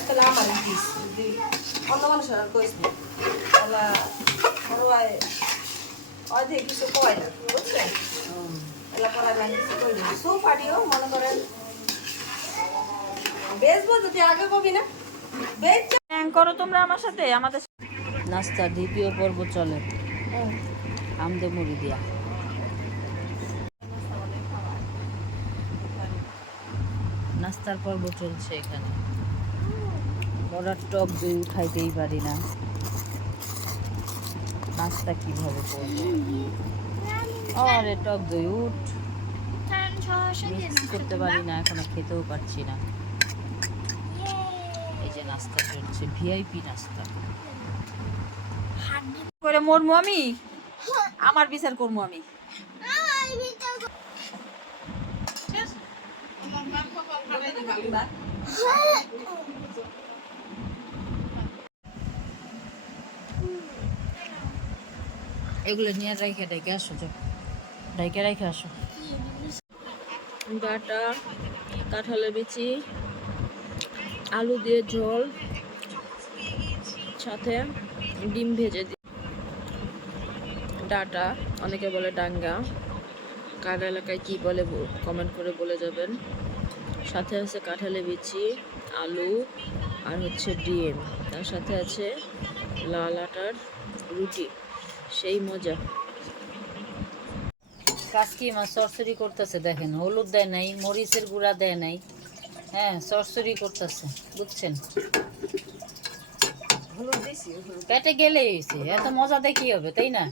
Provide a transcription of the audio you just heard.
তাহলে আমার দিস অন্য মানুষের আর কইস না তাহলে অর্ধেক কিছু কয় না বুঝছেন এলাকার আমি কিছু করি না সোফাটিও মনে করেন বেচবো যদি আগে কবি না বেচ করো তোমরা আমার সাথে আমাদের নাস্তা দ্বিতীয় পর্ব চলে আমদে মুড়ি দিয়া নাস্তার পর্ব চলছে এখানে বড় টক দই খাইতেই পারি না নাস্তা কিভাবে করবো আরে টক দই উঠ মিক্স করতে পারি না এখনো খেতেও পারছি না এই যে নাস্তা চলছে ভিআইপি নাস্তা করে মরমু আমি আমার বিচার করবো আমি এগুলো নিয়ে রেখে ডেকে আসো যাও ডেকে রেখে আসো ডাটা কাঁঠালের বিচি আলু দিয়ে ঝোল সাথে ডিম ভেজে দিই ডাটা অনেকে বলে ডাঙ্গা কার এলাকায় কী বলে কমেন্ট করে বলে যাবেন সাথে আছে কাঁঠালের বিচি আলু আর হচ্ছে ডিম তার সাথে আছে লাল আটার রুটি সেই মজা কাসকি মাছ সরসরি করতেছে দেখেন হলুদ দেয় নাই মরিচের গুঁড়া দেয় নাই হ্যাঁ সরসরি করতেছে বুঝছেন পেটে গেলেই হয়েছে এত মজা দিয়ে কি হবে তাই না